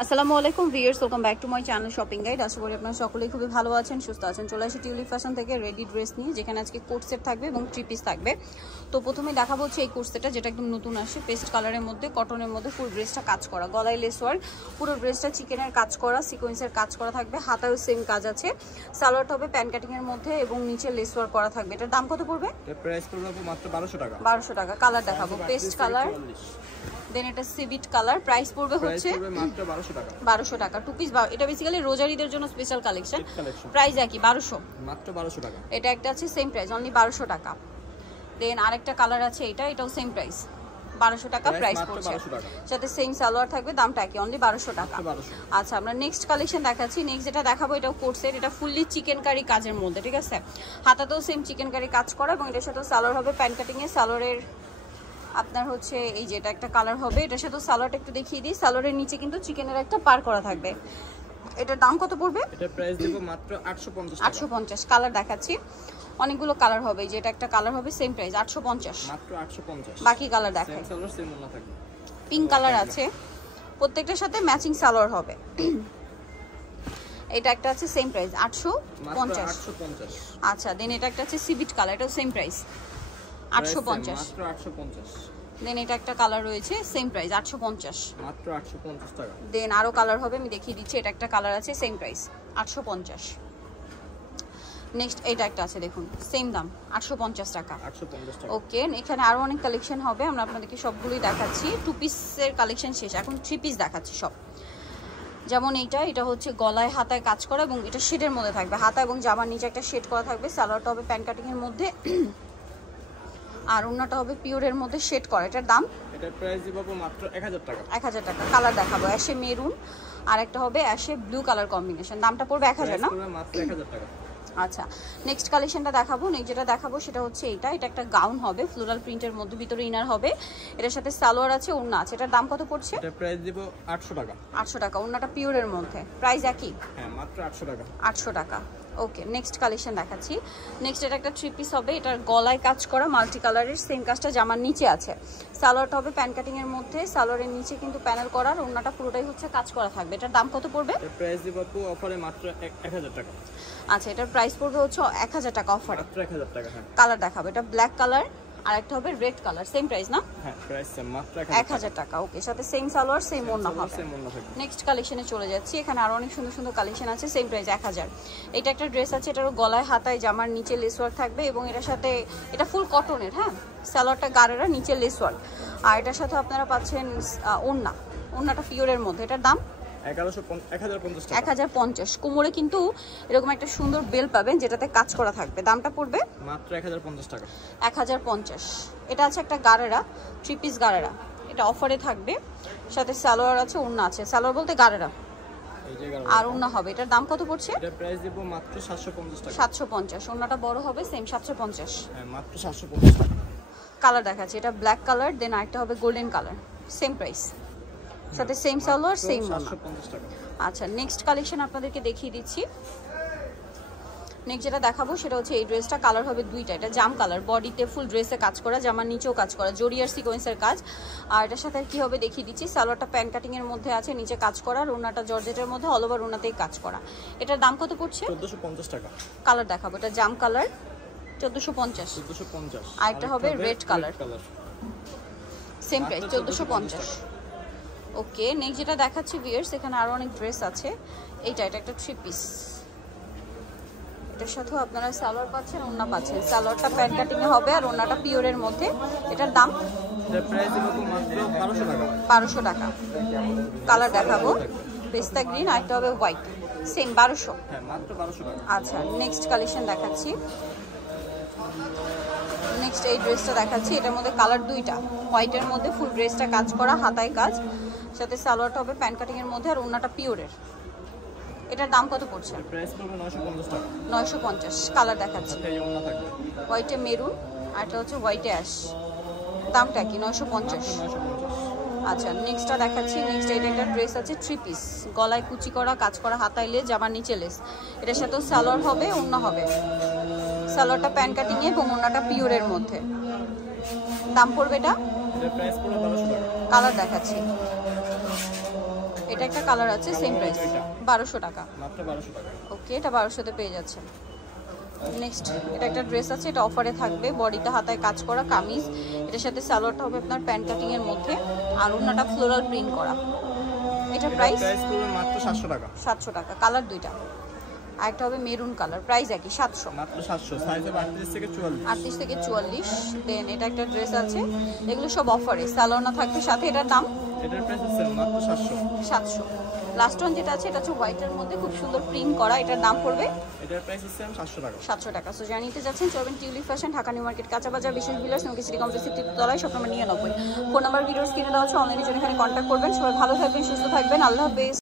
আসসালামু আলাইকুম viewers, welcome back to my channel shopping guide. আশা করি আপনারা সকলেই খুবই ভালো আছেন, সুস্থ আছেন। চলে আসি টিউলিপ ফ্যাশন থেকে রেডি ড্রেস নিয়ে, যেখানে আজকে কোট সেট থাকবে এবং থ্রি পিস থাকবে। তো প্রথমে দেখাবো হচ্ছে এই কোট সেটটা, যেটা একদম নতুন আসে, পেস্ট কালারের মধ্যে, কটনের মধ্যে, ফুল ড্রেসটা কাজ করা, গলায় লেস ওয়ার্ক, পুরো ড্রেসটা চিকেনের কাজ করা, সিকোয়েন্সের কাজ করা থাকবে, হাতায়ও সেম কাজ আছে। সালোয়ারটা হবে প্যান কাটিং এর মধ্যে এবং নিচে লেস ওয়ার্ক করা থাকবে। এটার দাম কত পড়বে? এর প্রাইস পড়বে মাত্র 1200 টাকা। 1200 টাকা। কালার দেখাবো পেস্ট কালার, দেন এটা সিভিট কালার। প্রাইস পড়বে হচ্ছে মাত্র 1200 টাকা। 1200 টাকা টু পিস। এটা বেসিক্যালি রোজারিদের জন্য স্পেশাল কালেকশন। প্রাইস একই 1200, মাত্র 1200 টাকা। এটা একটা আছে সেম প্রাইস, অনলি 1200 টাকা। দেন আরেকটা কালার আছে, এটাও সেম প্রাইস, 1200 টাকা প্রাইস পড়ছে। সাথে সেম সালোয়ার থাকবে, দামটা কি? অনলি 1200 টাকা। আচ্ছা, আমরা নেক্সট কালেকশন দেখাচ্ছি। নেক্সট যেটা দেখাবো এটাও কোট সেট, এটা ফুললি চিকেন কারি কাজের মধ্যে, ঠিক আছে? হাতাতেও সেম চিকেন কারি কাজ করা এবং এটার সাথে সালোয়ার হবে প্যান কাটিং এর। সালোয়ারের আপনার হচ্ছে এই যেটা একটা কালার হবে, এটার সাথে সালোয়ারটা একটু দেখিয়ে দিই। সালোয়ারের নিচে কিন্তু চিকেনের একটা পার করা থাকবে। এটার দাম কত পড়বে? এটা প্রাইস দেব মাত্র 850 টাকা। 850। কালার দেখাচ্ছি, অনেকগুলো কালার হবে, যেটা একটা কালার হবে সেম প্রাইস 850, মাত্র 850। বাকি কালার দেখাই। সেম সালোয়ার সেম ওন্না থাকবে, পিঙ্ক কালার আছে, প্রত্যেকটার সাথে ম্যাচিং সালোয়ার হবে। এটা একটা আছে সেম প্রাইস 850। আচ্ছা, দেন এটা একটা আছে সিভিট কালার, এটাও সেম প্রাইস 850, মাত্র 850। দেন এটা একটা কালার রয়েছে সেম প্রাইস 850, মাত্র 850 টাকা। দেন আরো কালার হবে, আমি দেখিয়ে দিচ্ছি। এটা একটা কালার আছে সেম প্রাইস 850। নেক্সট এটা একটা আছে, দেখুন সেম দাম 850 টাকা। 850 টাকা। ওকে, এখানে আরো অনেক কালেকশন হবে, আমরা আপনাদেরকে সবগুলোই দেখাচ্ছি। টু পিসের কালেকশন শেষ, এখন থ্রি পিস দেখাচ্ছি সব। যেমন এটা হচ্ছে গলায় হাতায় কাজ করা এবং এটা শেডের মধ্যে থাকবে, হাতা এবং জামার নিচে একটা শেড করা থাকবে। সালোয়ারটা হবে প্যান কাটিং এর মধ্যে আর ওন্নাটা হবে পিওরের মধ্যে শেড করা। এটার দাম? এটার প্রাইস দিব মাত্র 1000 টাকা। 1000 টাকা। কালার দেখাবো, অ্যাশে মেরুন আর একটা হবে অ্যাশে ব্লু কালার কম্বিনেশন। দামটা পড়বে 1000 না? মাত্র 1000 টাকা। আচ্ছা, নেক্সট কালেকশনটা দেখাবো। নেক্সট যেটা দেখাবো সেটা হচ্ছে এটা একটা গাউন হবে, ফ্লোরাল প্রিন্টের মধ্যে, ভিতরে ইনার হবে, এটার সাথে সালোয়ার আছে, ওড়না আছে। এটার দাম কত পড়ছে? এটা প্রাইস দিব 800 টাকা। 800 টাকা। ওড়নাটা পিওরের মধ্যে, প্রাইস একই? হ্যাঁ, মাত্র 800 টাকা। 800 টাকা। ওকে, নেক্সট কালেকশন দেখাচ্ছি। নেক্সট এটা একটা থ্রি পিস হবে, এটার গলায় কাজ করা, মাল্টি কালারের, সেম কাজটা জামার নিচে আছে। সালোয়ারটা হবে প্যান কাটিং এর মধ্যে, সালোয়ারের নিচে কিন্তু প্যানেল করার, ওড়নাটা পুরোটাই হচ্ছে কাজ করা থাকবে। এটার দাম কত পড়বে? এর প্রাইস দিব অফারে মাত্র 1000 টাকা। আচ্ছা, এটার প্রাইস পড়বে হচ্ছে 1000 টাকা অফারে। মাত্র 1000 টাকা। হ্যাঁ, কালার দেখাবো, এটা ব্ল্যাক কালার আর একটা হবে রেড কালার, সেম প্রাইস না? হ্যাঁ, প্রাইস সেম, মাত্র 1000 টাকা। ওকে, সাথে সেম সালোয়ার সেম ওড়না হবে। নেক্সট কালেকশনে চলে যাচ্ছি, এখানে আরো অনেক সুন্দর সুন্দর কালেকশন আছে, সেম প্রাইস 1000। এটা একটা ড্রেস আছে, এটারও গলায় হাতায় জামার নিচে লেস ওয়ার্ক থাকবে এবং এটার সাথে এটা ফুল কটনের, হ্যাঁ, সালোয়ারটা গাড়েরা, নিচে লেস ওয়ার্ক, আর এটার সাথে আপনারা পাচ্ছেন ওড়নাটা পিওরের মধ্যে। এটার দাম 1050। কোমরে কিন্তু এরকম একটা সুন্দর বেল পাবেন, যেটাতে কাজ করা থাকবে। দামটা পড়বে মাত্র 1050 টাকা। 1050। এটা আছে একটা গাড়েরা, থ্রি পিস গাড়েরা, এটা অফারে থাকবে, সাথে সালোয়ার আছে, ওড়না আছে। সালোয়ার বলতে গাড়েরা আর ওড়না হবে। এটার দাম কত পড়ছে? এটার প্রাইস দেব মাত্র 750 টাকা। 750। ওড়নাটা বড় হবে, সেম 750। হ্যাঁ, মাত্র 750 টাকা। কালার দেখাচ্ছি, এটা ব্ল্যাক কালার, দেন আরেকটা হবে গোল্ডেন কালার, সেম প্রাইস, সাথে সেম সালোয়ার সেম ওড়না। 750 টাকা। আচ্ছা, নেক্সট কালেকশন আপনাদেরকে দেখিয়ে দিচ্ছি। নেক্সট যেটা দেখাবো সেটা হচ্ছে এই ড্রেসটা, কালার হবে দুইটা। এটা জাম কালার, বডিতে ফুল ড্রেসে কাজ করা, জামার নিচেও কাজ করা, জরিয়ার সিকোয়েন্সের কাজ। আর এটার সাথে কি হবে দেখিয়ে দিচ্ছি। সালোয়ারটা প্যান কাটিং এর মধ্যে আছে, নিচে কাজ করা, ওড়নাটা জর্জেটের মধ্যে, অল ওভার ওড়নাতেই কাজ করা। এটার দাম কত পড়ছে? 1450 টাকা। কালার দেখাবো, এটা জাম কালার 1450। আর একটা হবে রেড কালার, সেম প্রাইস 1450। ওকে, নেক্সট যেটা দেখাচ্ছি ভিউয়ার্স, এখানে আরো অনেক ড্রেস আছে। এটা একটা থ্রি পিস, এটার সাথেও আপনারা সালোয়ার পাচ্ছেন, ওড়না পাচ্ছেন। সালোয়ারটা প্যান কাটিং এ হবে আর ওড়নাটা পিওরের মধ্যে। এটার দাম? এর প্রাইস দিব মাত্র 1200 টাকা। 1200 টাকা। কালার দেখাবো, পেস্তা গ্রিন আর একটা হবে হোয়াইট, সেম 1200। হ্যাঁ, মাত্র 1200 টাকা। আচ্ছা, নেক্সট কালেকশন দেখাচ্ছি। নেক্সট এই ড্রেসটা দেখাচ্ছি, এটার মধ্যে কালার দুইটা, হোয়াইটের মধ্যে ফুল ড্রেসটা কাজ করা, হাতায় কাজ, সাথে সালোয়ারটা হবে প্যান কাটিং এর মধ্যে আর ওড়নাটা পিওরের। এটার দাম কত পড়ছে? প্রাইস পড়বে 950 টাকা। 950। কালার দেখাচ্ছি, এই ওন্না থাকবে, হোয়াইটে মেরুন আর এটা হচ্ছে হোয়াইটে অ্যাশ। দামটা কি? 950। আচ্ছা, নেক্সটটা দেখাচ্ছি। নেক্সট এটা একটা ড্রেস আছে, থ্রি পিস, গলায় কুচি করা, কাজ করা, হাতায় লেস, জামার নিচে লেস। এটার সাথেও সালোয়ার হবে, ওড়না হবে। সালোয়ারটা প্যান কাটিং এ এবং ওড়নাটা পিওরের মধ্যে। দাম পড়বে এটা? এর প্রাইস পড়বে 1200 টাকা। কালার দেখাচ্ছি, এটা একটা কালার আছে, সেম প্রাইস 1200 টাকা। মাত্র 1200 টাকা। ওকে, এটা 1200-তে পেয়ে যাচ্ছেন। নেক্সট এটা একটা ড্রেস আছে, এটা অফারে থাকবে, বডিতে হাতায় কাজ করা কামিজ, এটার সাথে সালোয়ারটা হবে আপনার প্যান্ট কাটিং এর মধ্যে, আর ওড়নাটা ফ্লোরাল প্রিন্ট করা। এটা প্রাইস পড়বে মাত্র 700 টাকা। 700 টাকা, কালার দুইটা। আরেকটা হবে মেরুন কালার, প্রাইস একই 700, মাত্র 700, সাইজ হবে 38 থেকে 44। 38 থেকে 44। দেন এটা একটা ড্রেস আছে, এগুলো সব অফারে, সালোয়ার না থাকবে সাথে, এটার দাম এটার প্রাইস হচ্ছে মাত্র 700। 700। লাস্ট ওয়ান যেটা আছে, এটা হচ্ছে হোয়াইটের মধ্যে খুব সুন্দর প্রিন্ট করা, এটার দাম পড়বে এটার প্রাইস হচ্ছে 700 টাকা। 700 টাকা। সো যারা নিতে যাচ্ছেন চলবেন Tulip Fashion, Dhaka New Market, কাঁচা বাজার, বিশেষ বিলাস, নৌকি সিটি কমপ্লেক্সের তৃতীয়তলায়, shop number 99। Phone number videos কিনে দেওয়া হচ্ছে, অনলাইনে জন্য এখানে কন্ট্যাক্ট করবেন। সবাই ভালো থাকবেন, সুস্থ থাকবেন, আল্লাহ হাফেজ।